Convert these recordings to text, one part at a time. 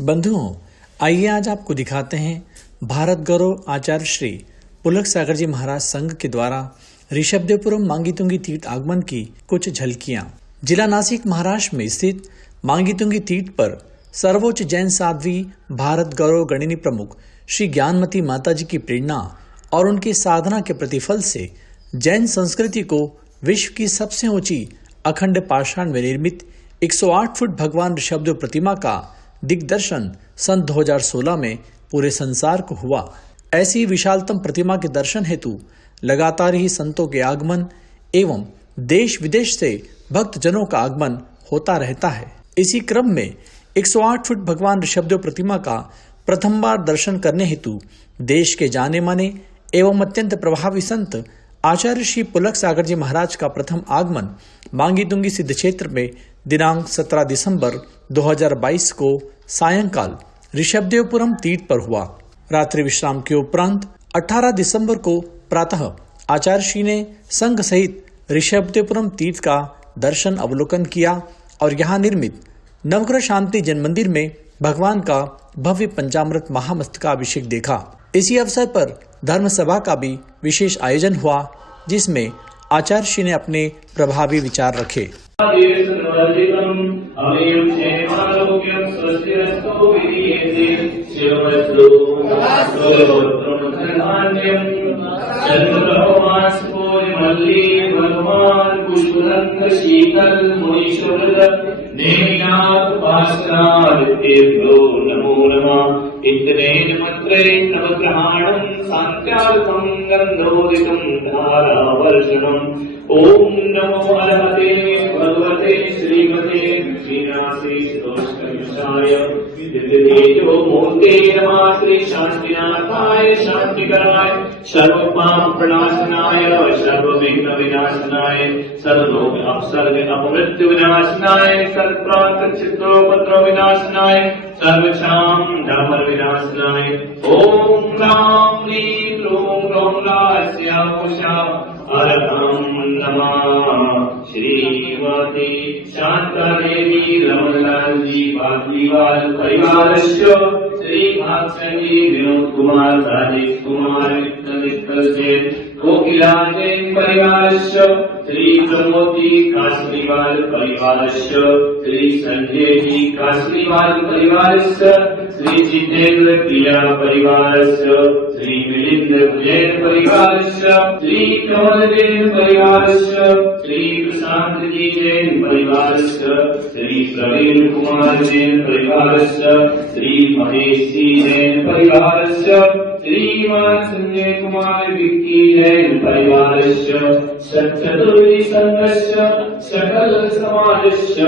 बंधुओं, आइए आज आपको दिखाते हैं भारत गौरव आचार्य श्री पुलक सागर जी महाराज संघ के द्वारा ऋषभदेवपुरम मांगीतुंगी तीर्थ आगमन की कुछ झलकियां। जिला नासिक महाराष्ट्र में स्थित मांगीतुंगी तीर्थ पर सर्वोच्च जैन साध्वी भारत गौरव गणिनी प्रमुख श्री ज्ञानमती माता जी की प्रेरणा और उनकी साधना के प्रतिफल से जैन संस्कृति को विश्व की सबसे ऊंची अखंड पाषाण में निर्मित 108 फुट भगवान ऋषभदेव प्रतिमा का दिग्दर्शन सन 2016 में पूरे संसार को हुआ। ऐसी विशालतम प्रतिमा के दर्शन हेतु लगातार ही संतों के आगमन एवं देश विदेश से भक्त जनों का आगमन होता रहता है। इसी क्रम में 108 फुट भगवान ऋषभदेव प्रतिमा का प्रथम बार दर्शन करने हेतु देश के जाने माने एवं अत्यंत प्रभावी संत आचार्य श्री पुलक सागर जी महाराज का प्रथम आगमन मांगीतुंगी सिद्ध क्षेत्र में दिनांक 17 दिसंबर 2022 को सायंकाल ऋषभदेवपुरम तीर्थ पर हुआ। रात्रि विश्राम के उपरांत 18 दिसंबर को प्रातः आचार्य श्री ने संघ सहित ऋषभदेवपुरम तीर्थ का दर्शन अवलोकन किया और यहाँ निर्मित नवग्रह शांति जन मंदिर में भगवान का भव्य पंचामृत महामस्तकाभिषेक देखा। इसी अवसर पर धर्म सभा का भी विशेष आयोजन हुआ, जिसमें आचार्य श्री ने अपने प्रभावी विचार रखे। इतनेन मन्त्रेण नवग्रहाणं सान्त्यार्थं गन्धोदितं धारावर्षणम् ॐ नमो अर्हते भगवते श्रीमते श्रीनाथेश्वराय दिव्यतेजो मूर्ते नमः श्री शान्तिनाथाय शान्तिकराय सर्वपाप प्रणाशनाय सर्वविघ्न विनाशनाय सर्वलोक अपसर्ग अपमृत्यु विनाशनाय सर्वप्राकृत चित्रोपद्रव विनाशनाय सर्वक्षाम दामर विनाशनाय ओम राम ह्रीं क्लीं ग्लौं लास्यामुषा अरहं नमः श्रीमती शांतादेवी रमणलाल जी बागलीवाल परिवारस्य श्री भागसंगी विनोद कुमार राजेश कुमार मित्तल जैन कोकिला जैन परिवारस्य श्री प्रमोदी कासलीवाल परिवारस्य श्री संजय जी कासलीवाल परिवारस्य श्री जितेंद्र प्रिया परिवारस्य श्री मिलिंद जैन परिवारस्य श्री कमल जैन परिवारस्य श्री प्रशांत जी जैन परिवारस्य श्री प्रवीण कुमार जैन परिवारस्य श्री महेश जी जैन परिवारस्य श्रीमान संजय कुमार विक्की जैन परिवारस्य चतुर्विधि संघस्य सकल समाजस्य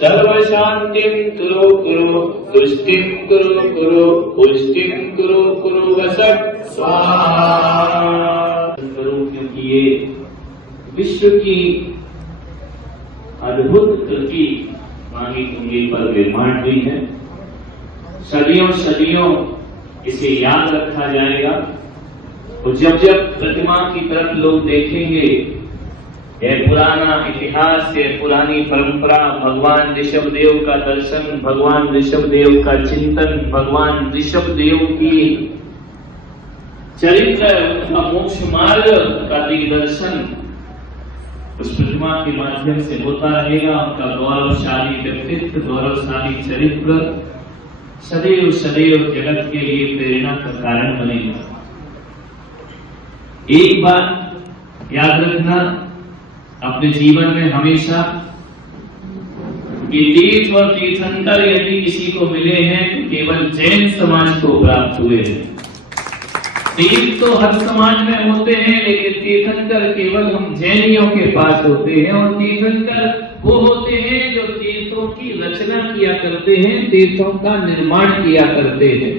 सर्व शांतिं कुरु कुरु तुष्टिं कुरु कुरु पुष्टिं कुरु कुरु वसत् स्वाहा। क्योंकि ये विश्व की अद्भुत कृति मांगीतुंगी पर निर्माण हुई है। सदियों सदियों इसे याद रखा जाएगा और जब जब प्रतिमा की तरफ लोग देखेंगे, यह पुराना इतिहास, यह पुरानी परंपरा, भगवान ऋषभदेव का दर्शन, भगवान ऋषभदेव का चिंतन, भगवान ऋषभदेव की चरित्र, उनका मोक्ष मार्ग का दिग्दर्शन उस प्रतिमा के माध्यम से होता रहेगा। उनका गौरवशाली व्यक्तित्व, गौरवशाली चरित्र सदैव सदैव जगत के लिए प्रेरणा का कारण बनेगा। एक बात याद रखना अपने जीवन में हमेशा कि तीर्थ और तीर्थंकर यदि किसी को मिले हैं तो केवल जैन समाज को प्राप्त हुए हैं। तीर्थ तो हर समाज में होते हैं, लेकिन तीर्थंकर केवल हम जैनियों के पास होते हैं। और तीर्थंकर वो होते हैं जो तीर्थों की रचना किया करते हैं, तीर्थों का निर्माण किया करते हैं।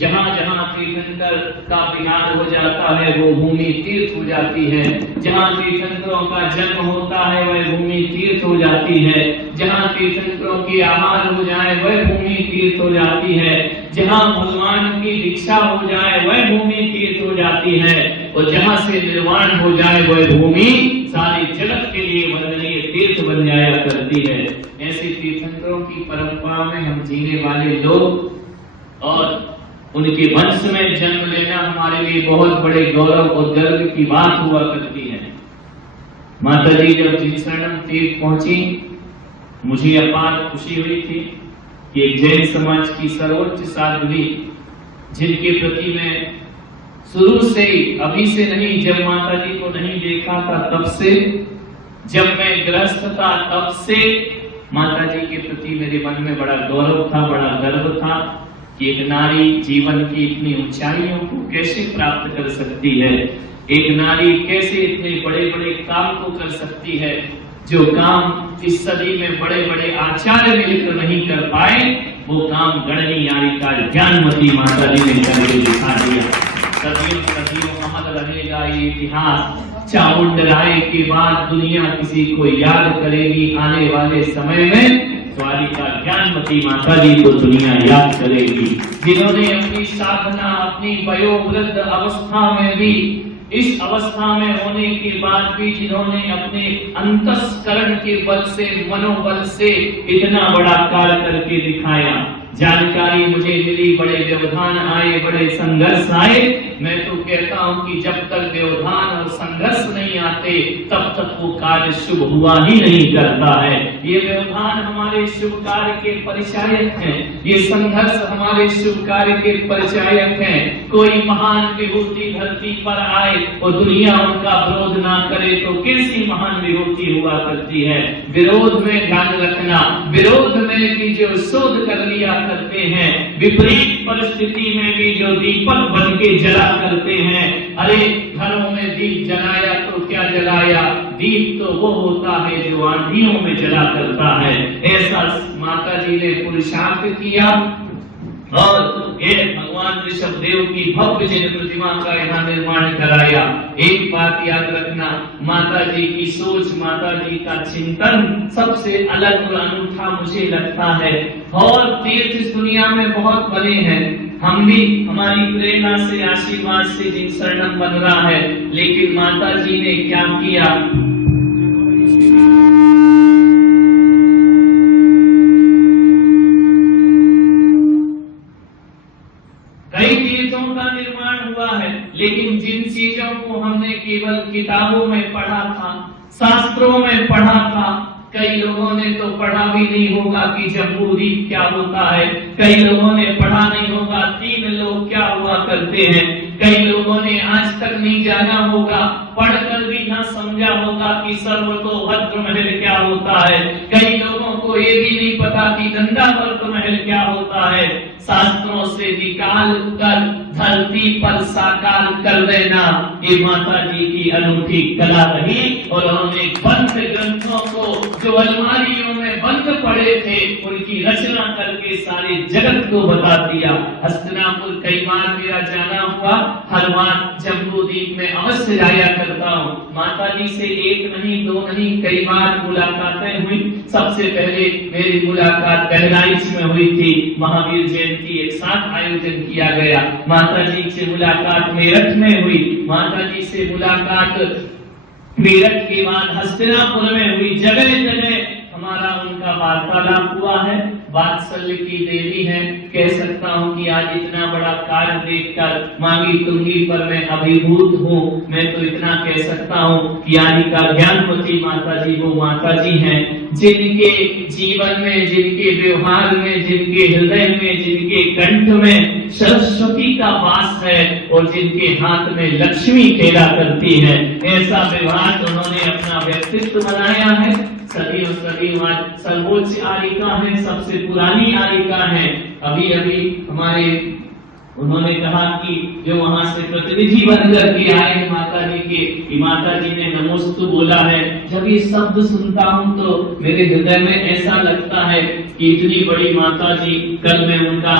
जहाँ जहाँ तीर्थंकर का विहार हो जाता है वो भूमि तीर्थ हो जाती है। जहाँ तीर्थंकरों का जन्म होता है वह भूमि तीर्थ हो जाती है। जहाँ तीर्थंकरों की आहार हो जाए वह भूमि तीर्थ हो जाती है। जहाँ भगवान की दीक्षा हो जाए वह भूमि तीर्थ हो जाती है। और जहाँ से निर्वाण हो जाए वह भूमि सारी जगत के लिए वंदनीय तीर्थ बन जाया करती है। ऐसे तीर्थंकरों की परंपरा में हम जीने वाले लोग और उनके वंश में जन्म लेना हमारे लिए बहुत बड़े गौरव और गर्व की बात हुआ करती है। माता जी जब जिनशरणम तीर्थ पहुंची, मुझे अपार खुशी हुई थी कि एक जैन समाज की सर्वोच्च साध्वी, जिनके प्रति मैं शुरू से ही, अभी से नहीं, जब माता जी को नहीं देखा था तब से, जब मैं गृहस्थ था तब से माता जी के प्रति मेरे मन में बड़ा गौरव था, बड़ा गर्व था कि एक नारी जीवन की इतनी ऊंचाइयों को कैसे प्राप्त कर सकती है, एक नारी कैसे इतने बड़े बड़े काम को कर सकती है, जो काम इस सदी में बड़े बड़े आचार्य मिलकर नहीं कर पाए, वो काम गणनी यारिका ज्ञानमती माता जी ने करके दिखा दिया। सदियों सदियों अमर रहेगा ये इतिहास। चामुंड राय के बाद दुनिया किसी को याद करेगी, आने वाले समय में द्वारिका ज्ञानमती माता जी को दुनिया याद करेगी, जिन्होंने अपनी साधना, अपनी वयोवृद्ध अवस्था में भी, इस अवस्था में होने के बाद भी, जिन्होंने अपने अंतस्करण के बल से, मनोबल से इतना बड़ा कार्य करके दिखाया। जानकारी मुझे मिली, बड़े व्यवधान आए, बड़े संघर्ष आए। मैं तो कहता हूं कि जब तक व्यवधान और संघर्ष नहीं आते तब तक वो कार्य शुभ हुआ ही नहीं करता है। ये व्यवधान हमारे शुभ कार्य के परिचायक हैं, ये संघर्ष हमारे शुभ कार्य के परिचायक हैं। कोई महान विभूति धरती पर आए और दुनिया उनका विरोध ना करे तो कैसी महान विभूति हुआ करती है। विरोध में ध्यान रखना, विरोध में भी जो शोध कर लिया करते हैं, विपरीत परिस्थिति में भी जो दीपक बन के जला करते हैं। अरे घरों में दीप जलाया तो क्या जलाया, दीप तो वो होता है जो आंधियों में जला करता है। ऐसा माता जी ने पुरुषार्थ किया और एक भगवान ऋषभदेव की भव्य जिन प्रतिमा का यहाँ निर्माण कराया। एक बात याद रखना, माता जी की सोच, माता जी का चिंतन सबसे अलग और अनूठा मुझे लगता है। और तीर्थ इस दुनिया में बहुत बने हैं, हम भी हमारी प्रेरणा से, आशीर्वाद से जिनशरणम बन रहा है, लेकिन माता जी ने क्या किया। कई तीर्थों का निर्माण हुआ है, लेकिन जिन चीजों को हमने केवल किताबों में पढ़ा था, शास्त्रों में पढ़ा था, कई लोगों ने तो पढ़ा भी नहीं होगा कि जम्बूद्वीप क्या होता है, कई लोगों ने पढ़ा नहीं होगा 3 लोग क्या हुआ करते हैं, कई लोगों ने आज तक नहीं जाना होगा, पढ़कर भी ना समझा होगा कि सर्वतोभद्र महल क्या होता है, कई लोगों को ये भी नहीं पता कि दंडावर्त महल क्या होता है। शास्त्रों से निकाल कर धरती पर साकार कर देना, ये माता जी की अनूठी कला रही। और उन्होंने बंद ग्रंथों को जो अलमारियों में बंद पड़े थे, उनकी रचना करके सारे जगत को बता दिया। हस्तिनापुर कई बार मेरा जाना हुआ, हर बार जम्बूद्वीप में अवश्य जाया करता हूँ। माता जी से 1 नहीं 2 नहीं कई बार मुलाकातें हुई। सबसे पहले मेरी मुलाकात बहराइच में हुई थी, महावीर जयंती एक साथ आयोजन किया गया। माता जी से मुलाकात मेरठ में हुई, माता जी से मुलाकात मेरठ के बाद हस्तिनापुर में हुई। जगह जगह हमारा उनका वार्तालाप हुआ है। वात्सल्य की देवी है, कह सकता हूँ कि आज इतना बड़ा कार्य देखकर मांगी तुंगी पर मैं अभिभूत हूँ। मैं तो इतना कह सकता हूँ कि यारिका ज्ञानमती माता जी वो माता जी हैं जिनके जीवन में, जिनके व्यवहार में, जिनके हृदय में, जिनके कंठ में सरस्वती का वास है और जिनके हाथ में लक्ष्मी खेला करती है। ऐसा व्यवहार उन्होंने अपना व्यक्तित्व बनाया है। सदियों सदियों सर्वोच्च आरिका है, सबसे पुरानी आरिका है। अभी अभी हमारे उन्होंने कहा कि जो वहां से प्रतिनिधि बनकर के आए माता जी के, माता जी ने नमोस्तु बोला है। जब ये शब्द सुनता हूं तो मेरे हृदय में ऐसा लगता है कि इतनी बड़ी माता जी, कल मैं उनका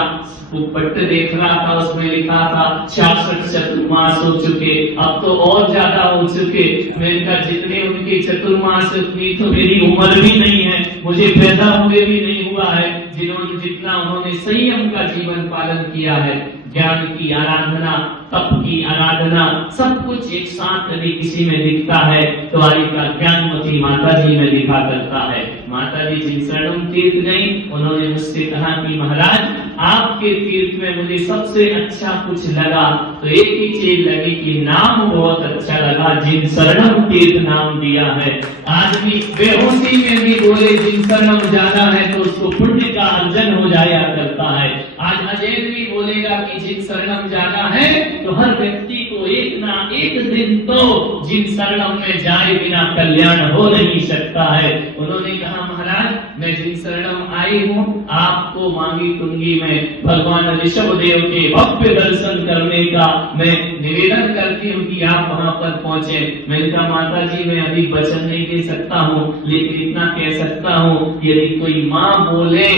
पट्ट देख रहा था, उसमें लिखा था 66 चतुर्मास हो चुके, अब तो और ज्यादा हो चुके। मैंने कहा जितने उनके चतुर्मास उतनी तो मेरी उम्र भी नहीं है, मुझे पैदा हुए भी नहीं हुआ है। जिन्होंने जितना उन्होंने संयम का जीवन पालन किया है, ज्ञान की आराधना, तप की आराधना, सब कुछ एक साथ यदि किसी में दिखता है तो यारिका ज्ञानमती माता जी में दिखा करता है। माता जी जिनशरणम तीर्थ गई, उन्होंने मुझसे कहा कि महाराज आपके तीर्थ में मुझे सबसे अच्छा कुछ लगा तो एक ही चीज लगी कि नाम बहुत अच्छा लगा, जिन शरणम तीर्थ नाम दिया है। आदमी बेहोशी में भी बोले जिन शरणम जाना है तो उसको पुण्य का अर्जन हो जाया करता है। आज अजय भी बोलेगा कि जिन शरणम जाना है तो हर व्यक्ति को एक ना एक दिन तो जिन शरणम में जाए बिना कल्याण हो नहीं सकता है। उन्होंने कहा महाराज मैं जिन शरणम आई हूँ आपको मांगी तुंगी में भगवान ऋषभ देव के भव्य दर्शन करने का मैं निवेदन करती हूँ कि आप वहाँ पर पहुँचे। मैंने कहा माता जी मैं अभी वचन नहीं दे सकता हूँ, लेकिन इतना कह सकता हूँ कि यदि कोई माँ बोले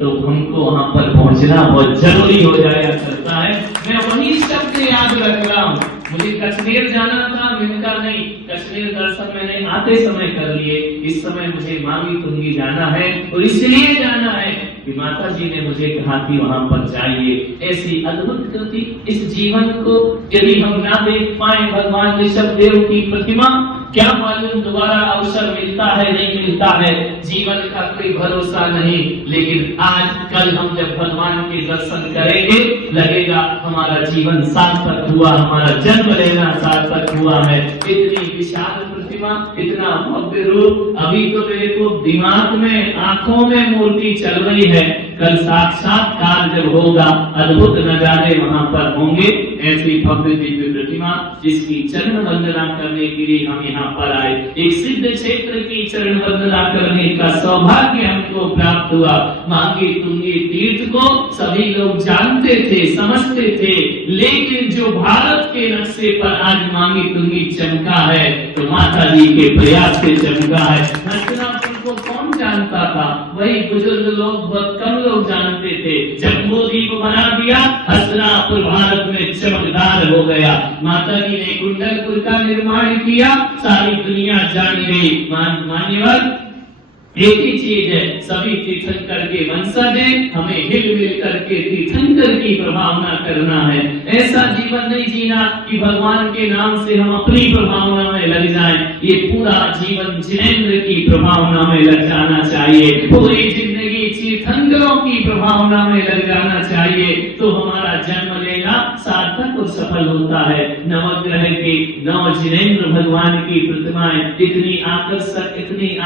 तो हमको वहाँ पर पहुँचना बहुत जरूरी हो जाया करता है। मैं वही शब्द याद रख रहा हूँ। मुझे कश्मीर जाना था, मैंने कहा नहीं, कश्मीर दर्शन मैंने आते समय कर लिए, इस समय मुझे मांगी तुंगी जाना है और इसलिए जाना है कि माता जी ने मुझे कहा कि वहाँ पर जाइए। ऐसी अद्भुत कृति इस जीवन को यदि हम ना देख पाए भगवान ऋषभ देव की प्रतिमा, क्या मालूम दोबारा अवसर मिलता है नहीं मिलता है, जीवन का कोई भरोसा नहीं। लेकिन आज कल हम जब भगवान के दर्शन करेंगे लगेगा हमारा जीवन सार्थक हुआ, हमारा जन्म लेना सार्थक हुआ है। इतनी विशाल प्रतिमा, इतना भव्य रूप, अभी तो मेरे को दिमाग में आंखों में मूर्ति चल रही है, कल साक्षात्कार जब होगा अद्भुत नजारे वहाँ पर होंगे। ऐसी भव्य दिव्य प्रतिमा जिसकी चरण वंदना करने के लिए हम यहाँ पर आए, एक सिद्ध क्षेत्र की चरण वंदना करने का सौभाग्य हमको प्राप्त हुआ। मांगी तुंगी तीर्थ को सभी लोग जानते थे, समझते थे, लेकिन जो भारत के नक्शे पर आज मांगी तुंगी चमका है तो माता जी के प्रयास से चमका है। हस्तिनापुर को कौन जानता था? वही बुजुर्ग लोग, बहुत कम लोग जानते थे। जम्बू द्वीप बना दिया, हस्तिनापुर भारत में चमकदार हो गया। माता जी ने कुंडलपुर का निर्माण किया, सारी दुनिया जान गई। मान्यवर एक ही चीज है, सभी तीर्थंकर के वंशज हैं, हमें हिल मिल करके तीर्थंकर की प्रभावना करना है। ऐसा जीवन नहीं जीना कि भगवान के नाम से हम अपनी प्रभावना में लग जाएं। ये पूरा जीवन जिनेंद्र की प्रभावना में लग जाना चाहिए, पूरी जिंदगी तीर्थंकरों की प्रभावना में लग जाना चाहिए, तो हमारा जन्म लेना सार्थक और सफल होता है। नवग्रह के नव जिनेंद्र भगवान की प्रतिमाएं इतनी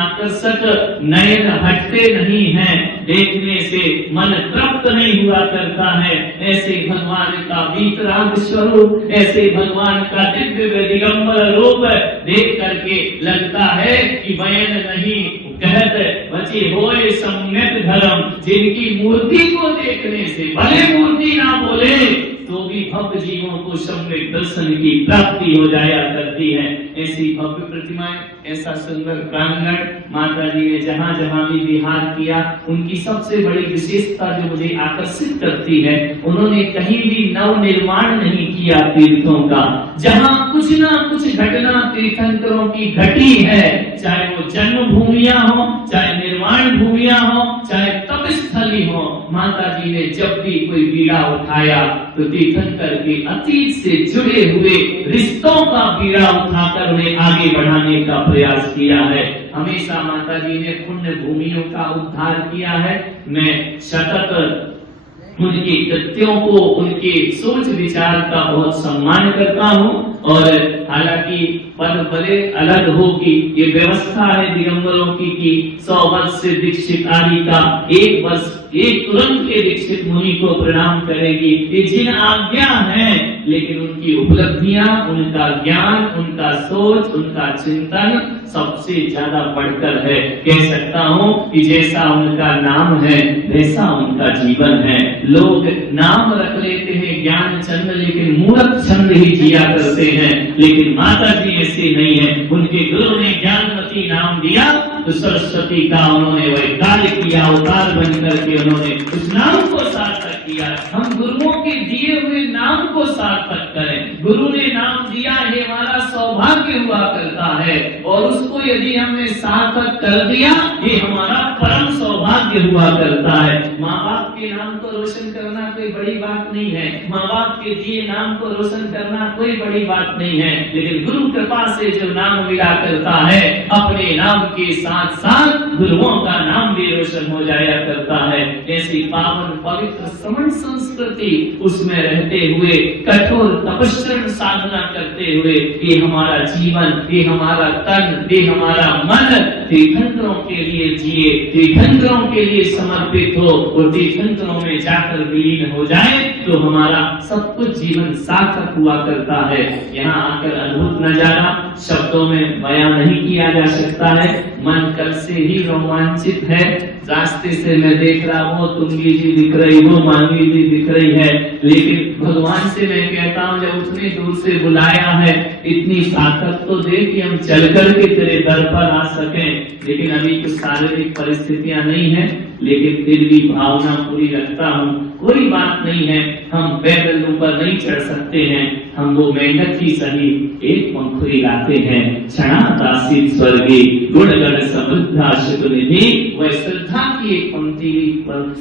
आकर्षक नयन हटते नहीं हैं, देखने से मन तृप्त नहीं हुआ करता है। ऐसे भगवान का वीतराग स्वरूप, ऐसे भगवान का दिव्य दिगंबर रूप देख करके लगता है कि वयन नहीं कहत बची होए सम्यक धर्म। जिनकी मूर्ति को देखने से भले मूर्ति ना बोले तो भी भव्य जीवों को सम्यक दर्शन की प्राप्ति हो जाया करती है। ऐसी भव्य प्रतिमाएं, ऐसा सुंदर प्रांगण माता जी ने जहाँ जहाँ भी विहार किया, उनकी सबसे बड़ी विशेषता जो मुझे आकर्षित करती है, उन्होंने कहीं भी नव निर्माण नहीं किया तीर्थों का। जहाँ कुछ ना कुछ घटना तीर्थंकरों की घटी है, चाहे वो जन्म भूमियां हो, चाहे निर्माण भूमियां हो, चाहे तप स्थली हो, माता जी ने जब भी कोई बीड़ा उठाया तो तीर्थंकर के अतीत से जुड़े हुए रिश्तों का बीड़ा उठाकर उन्हें आगे बढ़ाने का प्रयास किया है। हमेशा माता जी ने पुण्य भूमियों का उद्धार किया है। मैं सतत उनके कृत्यों को, उनके सोच विचार का बहुत सम्मान करता हूँ। और हालांकि पद भले अलग होगी, ये व्यवस्था है दिगंबरों की कि 100 वर्ष से दीक्षित आदि का 1 वर्ष एक तुरंत के दीक्षित मुनि को प्रणाम करेगी। ये जिन आज्ञा है, लेकिन उनकी उपलब्धियां, उनका ज्ञान, उनका सोच, उनका चिंतन सबसे ज्यादा बढ़कर है। कह सकता हूँ कि जैसा उनका नाम है वैसा उनका जीवन है। लोग नाम रख लेते हैं ज्ञान चंद, लेकिन मूर्ख छंद ही जिया करते हैं। लेकिन माता जी ऐसे नहीं है। उनके गुरु ने ज्ञानमती नाम दिया तो सरस्वती का उन्होंने वैकाल किया, अवतार बन करके उन्होंने उस नाम को सार्थक किया। हम गुरुओं के दिए हुए नाम को सार्थक करें। गुरु ने नाम दिया है, हमारा सौभाग्य हुआ करता है, और उसको यदि हमने सार्थक कर दिया, ये हमारा परम सौभाग्य हुआ करता है। माँ बाप के नाम को रोशन करना कोई बड़ी बात नहीं है, माँ बाप के दिए नाम को रोशन करना कोई बड़ी बात नहीं है, लेकिन गुरु कृपा से जो नाम मिला करता है, अपने नाम के साथ साथ गुरुओं का नाम भी रोशन हो जाया करता है। ऐसी पावन पवित्र श्रवण संस्कृति उसमें रहते हुए कठोर तपस्या साधना करते हुए ये हमारा जीवन, ये हमारा तन, ये हमारा मन तीर्थंकरों के लिए जिए, तीर्थंकरों के लिए समर्पित हो और तीर्थंकरों में जाकर विलीन हो जाए तो हमारा सब कुछ जीवन सार्थक हुआ करता है। यहाँ आकर अद्भुत नजारा शब्दों में बयां नहीं किया जा सकता है। मन कल से ही रोमांचित है। रास्ते से मैं देख रहा हूँ तुंगी जी दिख रही हो, मांगी जी दिख रही है, लेकिन भगवान से मैं कहता हूँ जब उतनी दूर से बुलाया है इतनी ताकत तो दे कि हम चल करके तेरे दर पर आ सकें। लेकिन अभी कुछ शारीरिक परिस्थितियां नहीं है, लेकिन फिर भी भावना पूरी रखता हूँ। कोई बात नहीं है, हम पैदल ऊपर नहीं चढ़ सकते हैं, हम वो मेंढक ही सही एक पंखुड़ी लाते हैं। क्षणा दासी स्वर्गी गुणगण समृद्धा शुभ निधि, वह श्रद्धा की एक पंक्ति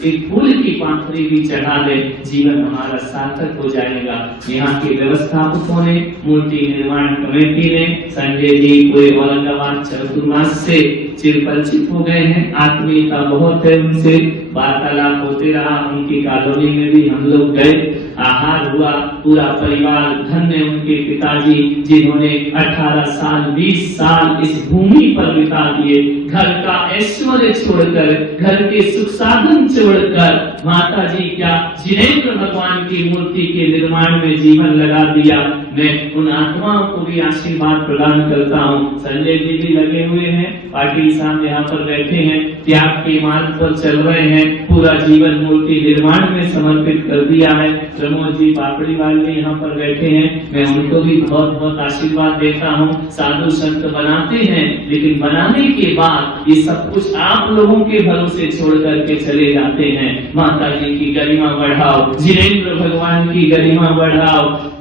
एक फूल की पंखुड़ी भी चढ़ा ले, जीवन हमारा सार्थक हो जाएगा। यहाँ के व्यवस्थापकों ने, मूर्ति निर्माण कमेटी ने, संजय जी पूरे औरंगाबाद चतुर्मास से चिरपरिचित हो गए हैं, आत्मीयता बहुत है उनसे, वार्तालाप होते रहा। उनकी कॉलोनी में भी हम लोग गए, आहार हुआ, पूरा परिवार धन्य उनके पिताजी जिन्होंने 18 साल 20 साल इस भूमि पर बिता दिए, घर का ऐश्वर्य छोड़कर, घर के सुख साधन छोड़कर, माता जी क्या जिनेंद्र भगवान की मूर्ति के निर्माण में जीवन लगा दिया। मैं उन आत्माओं को भी आशीर्वाद प्रदान करता हूँ। संजय जी भी लगे हुए हैं, पाटिल साहब यहाँ पर बैठे हैं, त्याग के मार्ग पर चल रहे हैं, पूरा जीवन मूर्ति निर्माण में समर्पित कर दिया है। प्रमोद जी पापड़ीवाल भी यहाँ पर बैठे हैं, मैं उनको भी बहुत बहुत आशीर्वाद देता हूँ। साधु संत बनाते हैं, लेकिन बनाने के बाद ये सब कुछ आप लोगों के भरोसे छोड़ करके चले जाते हैं। माता जी की गरिमा बढ़ाओ, जिनेंद्र भगवान की गरिमा बढ़ाओ।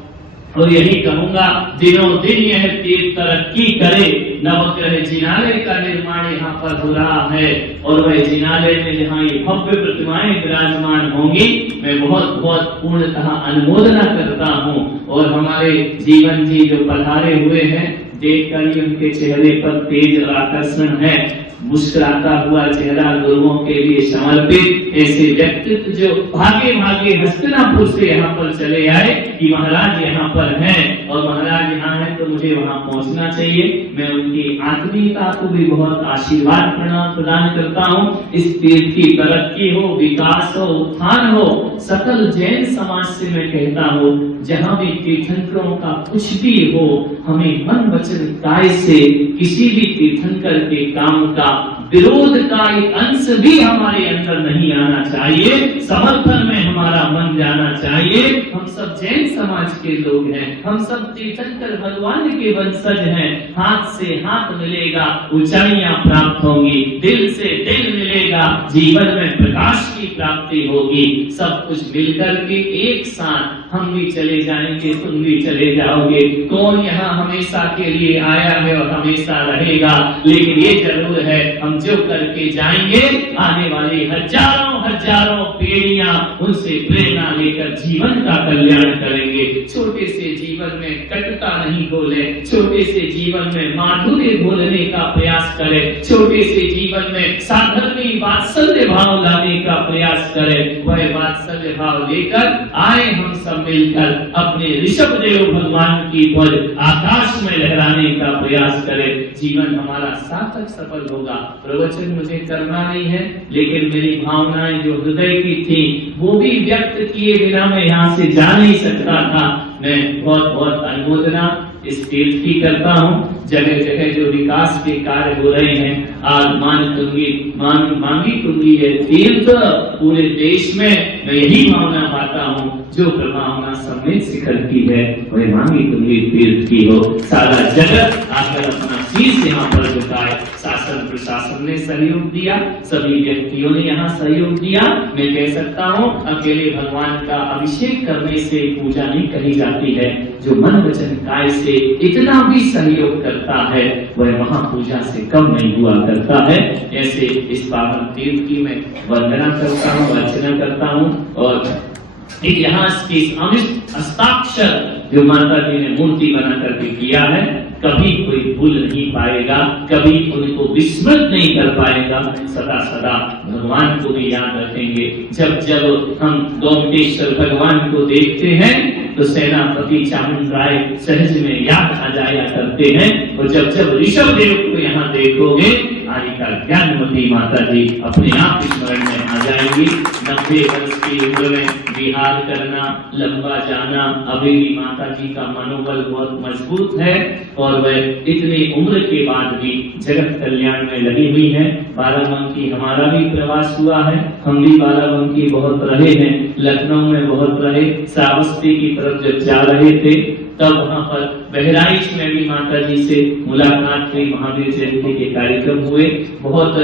और यही कहूंगा दिनों दिन यह तीर्थ तरक्की करे। नवग्रह जिनालय का निर्माण यहाँ पर हो रहा है और वह जिनालय में जहाँ ये भव्य प्रतिमाएं विराजमान होंगी, मैं बहुत बहुत पूर्णतः अनुमोदना करता हूँ। और हमारे जीवन जी जो पधारे हुए हैं, देखकर ही उनके चेहरे पर तेज और आकर्षण है, मुस्कुराता हुआ चेहरा लोगों के लिए समर्पित, ऐसे व्यक्तित्व जो भागे भागे हस्तिनापुर से यहाँ पर चले आए कि महाराज यहाँ पर हैं और महाराज यहाँ हैं तो मुझे वहाँ पहुँचना चाहिए। मैं उनकी आत्मीयता को भी बहुत आशीर्वाद प्रदान करता हूँ। इस तीर्थ की तरक्की हो, विकास हो, उत्थान हो। सकल जैन समाज से मैं कहता हूँ जहाँ भी तीर्थंकरों का कुछ भी हो, हमें मन वचन काय से किसी भी तीर्थंकर के काम का विरोध का एक अंश भी हमारे अंदर नहीं आना चाहिए। समर्थन में हमारा मन जाना चाहिए। हम सब जैन समाज के लोग हैं, हम सब तीर्थंकर भगवान के वंशज हैं। हाथ से हाथ मिलेगा, ऊंचाइयां प्राप्त होंगी, दिल से दिल मिलेगा, जीवन में प्रकाश की प्राप्ति होगी। सब कुछ मिलकर के एक साथ हम भी चले जाएंगे, तुम भी चले जाओगे। कौन यहाँ हमेशा के लिए आया है और हमेशा रहेगा, लेकिन ये जरूर है हम जो करके जाएंगे, आने वाली हजारों हजारों पीढ़ियां उनसे प्रेरणा लेकर जीवन का कल्याण करेंगे। छोटे से जीवन में कटुता नहीं घोले, छोटे से जीवन में माधुर्य घोलने का प्रयास करें, छोटे से जीवन में साधर्मी वात्सल्य भाव लाने का प्रयास करें। वह वात्सल्य भाव लेकर आए हम सब मिलकर अपने ऋषभ देव भगवान की ध्वज आकाश में लहराने का प्रयास करें। जीवन हमारा सार्थक सफल होगा। प्रवचन मुझे करना नहीं है, लेकिन मेरी भावनाएं जो हृदय की थी वो भी व्यक्त किए बिना मैं यहाँ से जा नहीं सकता था। मैं बहुत बहुत अनुमोदना इस तीर्थ की करता हूँ। जगह जगह जो विकास के कार्य हो रहे हैं, आज मांगी तुंगी है तीर्थ पूरे देश में, मैं यही भावना पाता हूँ जो प्रभावना समेत शिखर की है वह मांगी तुंगी तीर्थ की हो। सारा जगत आकर अपना शीश यहाँ पर झुकाए। शासन प्रशासन ने सहयोग दिया, सभी व्यक्तियों ने यहाँ सहयोग दिया। मैं कह सकता हूँ अकेले भगवान का अभिषेक करने से पूजा नहीं कही जाती है। जो मन वचन काय से इतना भी सहयोग करता है वह महापूजा से कम नहीं हुआ करता है। ऐसे इस पावन तीर्थ की मैं वंदना करता हूँ, अर्चना करता हूँ। और एक यहाँ की अमित हस्ताक्षर जो माता जी ने मूर्ति बना करके किया है, कभी कोई भूल नहीं पाएगा, कभी उनको विस्मृत नहीं कर पाएगा, सदा सदा भगवान को भी याद रखेंगे। जब जब हम गोमटेश्वर भगवान को देखते हैं तो सेनापति चामुंडराय सहज में याद आ जाया करते हैं, और जब जब ऋषभ देव को यहाँ देखोगे आरिका ज्ञानवती माता जी अपने आप स्मरण में आ जाएंगी। 90 वर्ष की उम्र में विहार करना, लंबा जाना, अभी भी माता जी का मनोबल बहुत मजबूत है और वह इतनी उम्र के बाद भी जगत कल्याण में लगी हुई है। बाराबंकी हमारा भी प्रवास हुआ है, हम भी बाराबंकी बहुत रहे हैं, लखनऊ में बहुत रहे, श्रावस्ती की तरफ जब जा रहे थे तब वहाँ पर बहराइच में भी माता जी से मुलाकात हुई, महावीर जयंती के कार्यक्रम हुए। बहुत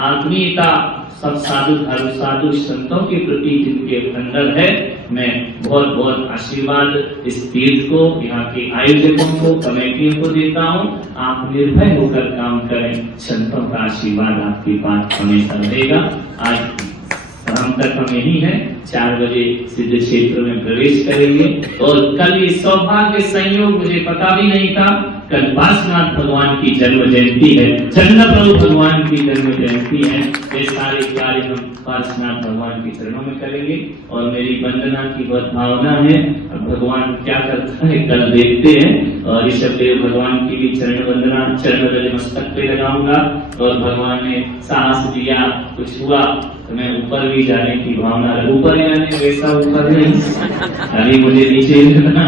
आत्मीयता सब साधु संतों के प्रति जिनके अंदर है, मैं बहुत बहुत आशीर्वाद इस तीर्थ को, यहाँ के आयोजकों को, कमेटियों को देता हूँ। आप निर्भय होकर काम करें, संतों का आशीर्वाद आपके पास हमेशा रहेगा। आज शाम तक हम यही है, 4 बजे सिद्ध क्षेत्र में प्रवेश करेंगे। और कल ये सौभाग्य संयोग मुझे पता भी नहीं था, कल पार्श्वनाथ भगवान की जन्म जयंती है, चंद्रप्रभु भगवान की जन्म जयंती है। ये सारे कार्य हम पार्श्वनाथ भगवान के चरणों में करेंगे और मेरी वंदना की बहुत भावना है। अब भगवान क्या करता है कल देखते हैं। और ऋषभ देव भगवान की भी चरण वंदना चरण मस्तक पे लगाऊंगा। और भगवान ने साहस दिया, कुछ हुआ तो मैं ऊपर भी जाने की भावना है। ऊपर जाने वैसा ऊपर नहीं, अभी मुझे नीचे जाना,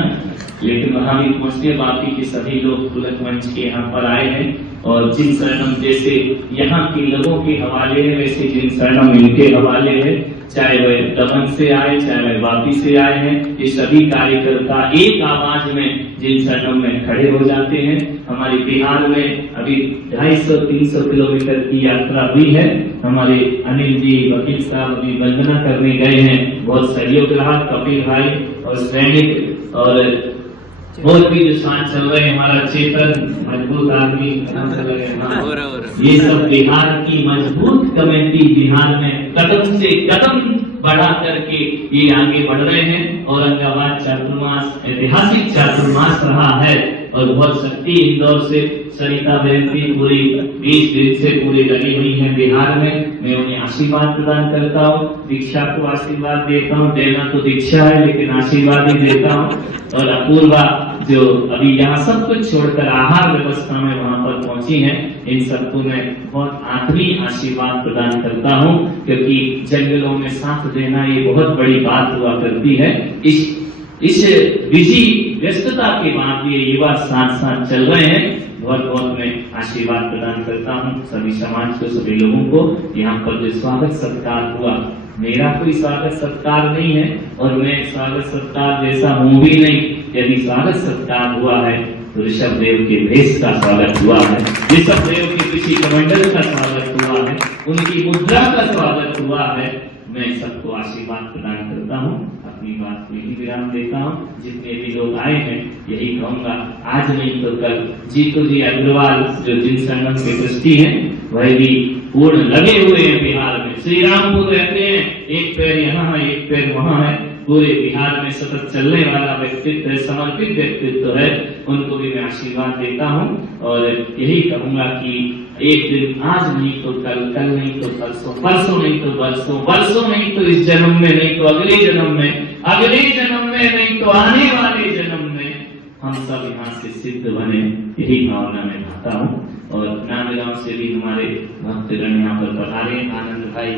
लेकिन वहां भी पहुंचने बाकी के सभी लोग पुलक मंच के यहाँ पर आए हैं। और जिन शरणम जैसे यहाँ के लोगों के हवाले है, वैसे जिन शरणम इनके हवाले है, चाहे वह दमन से आए, चाहे वह वापी से आए हैं, ये सभी कार्यकर्ता एक आवाज में जिन शरणम में खड़े हो जाते हैं। हमारे बिहार में अभी 250-300 किलोमीटर की यात्रा हुई है। हमारे अनिल जी वकील साहब अभी वंदना करने गए हैं, बहुत सहयोग रहा। कपिल भाई और सैनिक और भी जो साथ चल रहे हैं, हमारा चेतन मजबूत आदमी, ये सब बिहार की मजबूत कमेटी बिहार में कदम से कदम बढ़ा करके ये आगे बढ़ रहे हैं। औरंगाबाद चातुर्मास ऐतिहासिक चातुर्मास रहा है और बहुत शक्ति इंदौर से सरिता बहन पूरी 20 दिन से पूरी लगी हुई है बिहार में। मैं उन्हें आशीर्वाद प्रदान करता हूँ, दीक्षा को आशीर्वाद देता हूँ। देना तो दीक्षा है लेकिन आशीर्वाद ही देता हूँ। और अपूर्वा जो अभी यहाँ सब कुछ छोड़कर आहार व्यवस्था में वहाँ पर पहुंची है, इन सबको मैं बहुत आखिरी आशीर्वाद प्रदान करता हूँ, क्योंकि जंगलों में साथ देना ये बहुत बड़ी बात हुआ करती है। इस बिजी व्यस्तता के बाद ये युवा साथ साथ चल रहे हैं। बहुत बहुत मैं आशीर्वाद प्रदान करता हूँ सभी समाज को, सभी लोगों को। यहाँ पर जो स्वागत सत्कार हुआ, मेरा कोई स्वागत सत्कार नहीं है और मैं स्वागत सत्कार जैसा हूँ भी नहीं। यदि स्वागत सत्कार हुआ है तो ऋषभ देव के भेष का स्वागत हुआ है, ऋषभ देव के किसी कमंडल का स्वागत हुआ है, उनकी मुद्रा का स्वागत हुआ है। मैं सबको आशीर्वाद प्रदान करता हूँ, अपनी बात को यही विराम देता हूँ। जितने भी लोग आए हैं यही कहूँगा, आज नहीं तो कल जीतू जी अग्रवाल जो जिन संगम के ट्रस्टी हैं, वह भी पूर्ण लगे हुए हैं बिहार में। श्री रामपुर रहते हैं, एक पैर यहाँ है एक पैर वहाँ है, पूरे बिहार में सतत चलने वाला व्यक्तित्व है, समर्पित व्यक्तित्व है। उनको भी मैं आशीर्वाद देता हूँ और यही कहूँगा कि एक दिन आज नहीं तो कल, कल नहीं तो परसों, परसों नहीं तो बरसों, बरसों नहीं तो इस जन्म में, नहीं तो अगले जन्म में, अगले जन्म में नहीं तो आने वाले जन्म में हम सब यहाँ से सिद्ध बने, यही भावना में खाता हूँ। और नांदगांव से भी हमारे भक्तगण यहाँ पर पधारे, आनंद भाई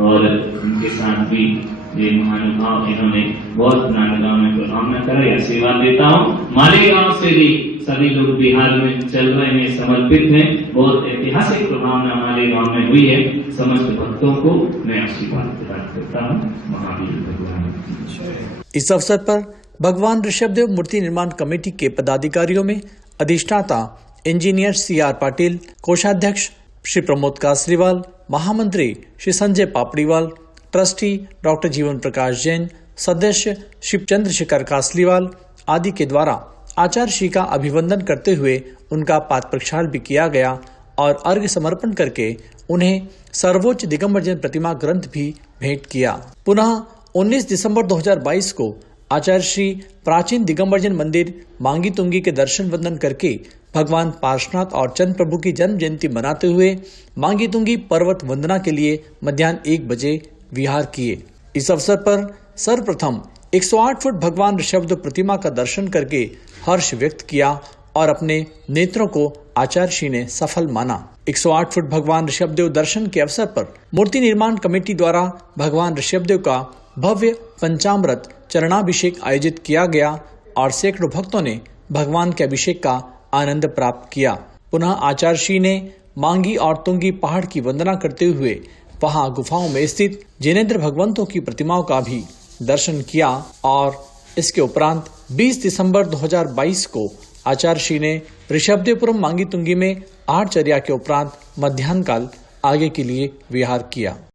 और उनके साथ भी ये महानुभाव, इन्होंने बहुत नांदगांव में प्रभावना करा, आशीर्वाद देता हूँ। मालेगांव से भी सभी लोग बिहार में चल रहे हैं, समर्पित हैं। बहुत ऐतिहासिक प्रभावना मालेगांव में हुई है। समस्त भक्तों को मैं आशीर्वाद प्रदान करता हूँ। महावीर भगवान। इस अवसर पर भगवान ऋषभदेव मूर्ति निर्माण कमेटी के पदाधिकारियों में अधिष्ठाता इंजीनियर CR पाटिल, कोषाध्यक्ष श्री प्रमोद कासरीवाल, महामंत्री श्री संजय पापड़ीवाल, ट्रस्टी डॉक्टर जीवन प्रकाश जैन, सदस्य श्री चंद्रशेखर कासलीवाल आदि के द्वारा आचार्य श्री का अभिवंदन करते हुए उनका पाद प्रक्षालन भी किया गया और अर्घ्य समर्पण करके उन्हें सर्वोच्च दिगंबर जैन प्रतिमा ग्रंथ भी भेंट किया। पुनः 19 दिसंबर 2022 को आचार्य श्री प्राचीन दिगंबर जैन मंदिर मांगी तुंगी के दर्शन वंदन करके भगवान पार्श्वनाथ और चंद प्रभु की जन्म जयंती मनाते हुए मांगी तुंगी पर्वत वंदना के लिए मध्याह्न 1 बजे विहार किए। इस अवसर पर सर्वप्रथम 108 फुट भगवान ऋषभदेव प्रतिमा का दर्शन करके हर्ष व्यक्त किया और अपने नेत्रों को आचार्य श्री ने सफल माना। 108 फुट भगवान ऋषभदेव दर्शन के अवसर पर मूर्ति निर्माण कमेटी द्वारा भगवान ऋषभदेव का भव्य पंचामृत चरणाभिषेक आयोजित किया गया और सैकड़ों भक्तों ने भगवान के अभिषेक का आनंद प्राप्त किया। पुनः आचार्य श्री ने मांगी और तुंगी पहाड़ की वंदना करते हुए वहां गुफाओं में स्थित जिनेंद्र भगवंतों की प्रतिमाओं का भी दर्शन किया और इसके उपरांत 20 दिसंबर 2022 को आचार्य श्री ने ऋषभदेवपुरम मांगी तुंगी में आहारचर्या के उपरांत मध्याह्न काल आगे के लिए विहार किया।